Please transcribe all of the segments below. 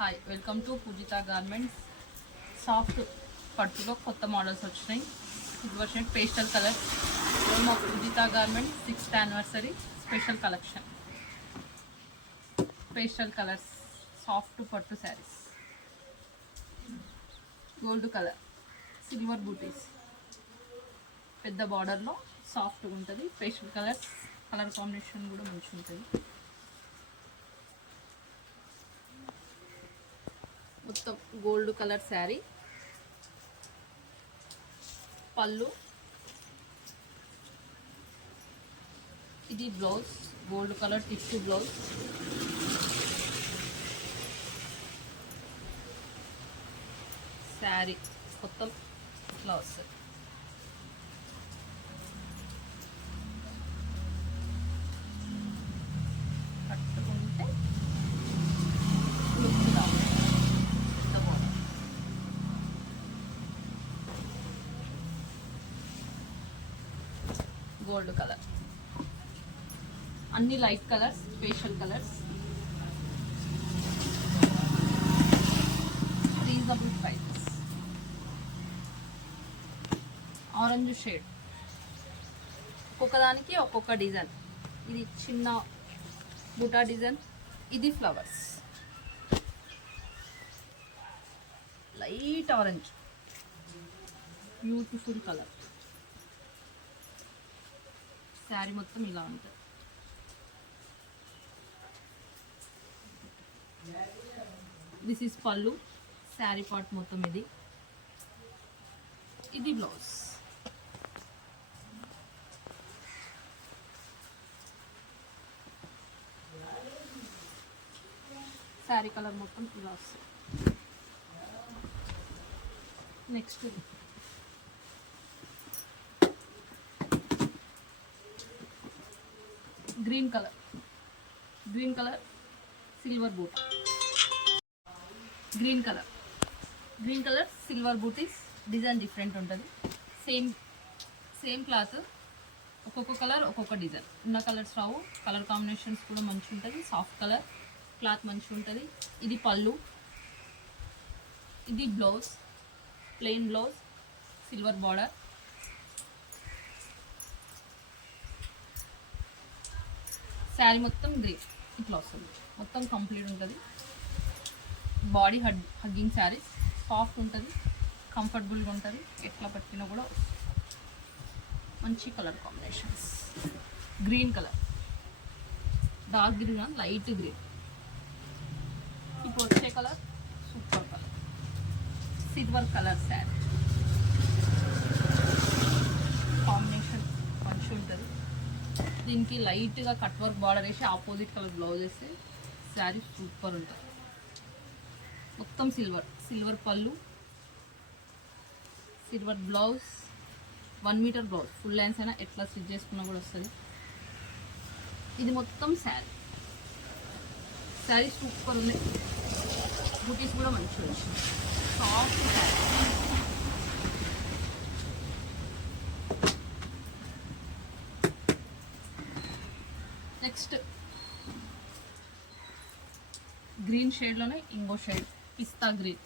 Hi welcome to Pujitha garments. Soft పట్టులో కొత్త models వచ్చినాయి. ఇది వచ్చిన పేస్టల్ కలర్. మా Pujitha garments 6th anniversary special collection. Pastel colours, soft పట్టు శారీస్, గోల్డ్ కలర్, సిల్వర్ బూటీస్, పెద్ద బార్డర్లో సాఫ్ట్గా ఉంటుంది. పేస్టల్ కలర్స్, కలర్ కాంబినేషన్ కూడా మంచిగా ఉంటుంది. మొత్తం గోల్డ్ కలర్ శారీ, పళ్ళు, ఇది blouse, gold colour tissue blouse, sari మొత్తం ఇట్లా వస్తుంది. కట్టుకుంటే గోల్డ్ కలర్, అన్ని light colours, pastel colours, reasonable prices. Orange shade, ఒక్కొక్కదానికి ఒక్కొక్క డిజైన్. ఇది చిన్న బుటా డిజైన్, ఇది flowers, light orange, beautiful colour. Sari మొత్తం ఇలా ఉంటుంది. దిస్ ఈజ్ పళ్ళు, శారీ పార్ట్ మొత్తం ఇది. ఇది బ్లౌజ్. శారీ కలర్ మొత్తం ఇలా వస్తుంది. Next green colour, green colour silver బూట్, green colour, green colour silver బూటీస్. డిజైన్ డిఫరెంట్ ఉంటుంది. సేమ్ క్లాత్, ఒక్కొక్క కలర్ ఒక్కొక్క డిజైన్. ఉన్న కలర్స్ రావు. కలర్ కాంబినేషన్స్ కూడా మంచిగా ఉంటుంది. సాఫ్ట్ కలర్, క్లాత్ మంచిగా ఉంటుంది. ఇది పళ్ళు, ఇది blouse, plain blouse, silver border. Sari మొత్తం గ్రీన్ ఇట్లా వస్తుంది. మొత్తం కంప్లీట్ ఉంటుంది. బాడీ హగ్గింగ్ శారీస్, సాఫ్ట్ ఉంటుంది, కంఫర్టబుల్గా ఉంటుంది. ఎట్లా పట్టినా కూడా వస్తుంది. మంచి colour combinations. Green colour, dark green, light green. ఇప్పుడు వచ్చే colour super colour, silver colour sari. Combination మంచిగా ఉంటుంది. దీనికి లైట్గా కట్ వర్క్ బార్డర్ వేసి ఆపోజిట్ కలర్ బ్లౌజ్ వేస్తే శారీ సూపర్ ఉంటుంది. మొత్తం సిల్వర్ పళ్ళు, silver blouse, 1 metre blouse. Full lines అయినా ఎట్లా స్టిచ్ చేసుకున్నా కూడా వస్తుంది. ఇది మొత్తం శారీ సూపర్ ఉంది. బూటీస్ కూడా మంచిగా వచ్చింది. సాఫ్ట్ శారీ. నెక్స్ట్ గ్రీన్ షేడ్లోనే ఇంకో షేడ్, పిస్తా గ్రీన్.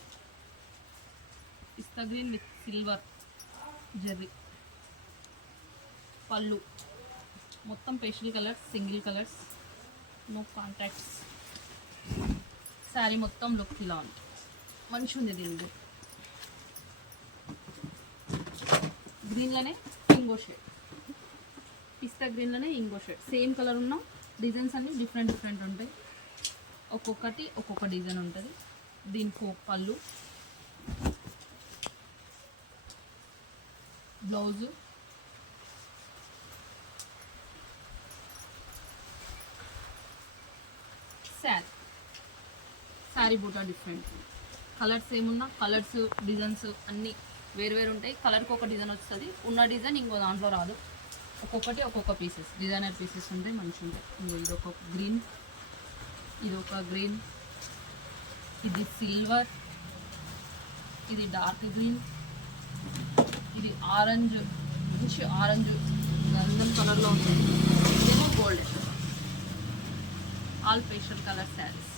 పిస్తా గ్రీన్ విత్ సిల్వర్ జెర్రీ. పళ్ళు మొత్తం pastel colours, single colours, no contacts. Sari మొత్తం లుక్ ఇలా ఉంది. మంచిగా ఉంది. దీనికి గ్రీన్లోనే ఇంకో షేడ్, పిస్తా గ్రీన్లోనే ఇంకో షేడ్. సేమ్ కలర్ ఉన్న డిజైన్స్ అన్నీ డిఫరెంట్ ఉంటాయి. ఒక్కొక్కటి ఒక్కొక్క డిజైన్ ఉంటుంది. దీనికి పళ్ళు, బ్లౌజు, శారీ బూటా డిఫరెంట్. కలర్స్ ఏమున్నా కలర్స్, డిజైన్స్ అన్నీ వేరు ఉంటాయి. కలర్కి ఒక డిజైన్ వస్తుంది. ఉన్న డిజైన్ ఇంకో దాంట్లో రాదు. ఒక్కొక్కటి ఒక్కొక్క పీసెస్, డిజైనర్ పీసెస్ ఉంటాయి. మంచిగా ఉంటాయి. ఇది ఒక గ్రీన్, ఇది ఒక గ్రీన్, ఇది సిల్వర్, ఇది డార్క్ గ్రీన్, ఇది ఆరెంజ్, మంచి ఆరెంజ్ గంధం కలర్లో ఉంటుంది. ఇదేమో gold. All pastel colour saris.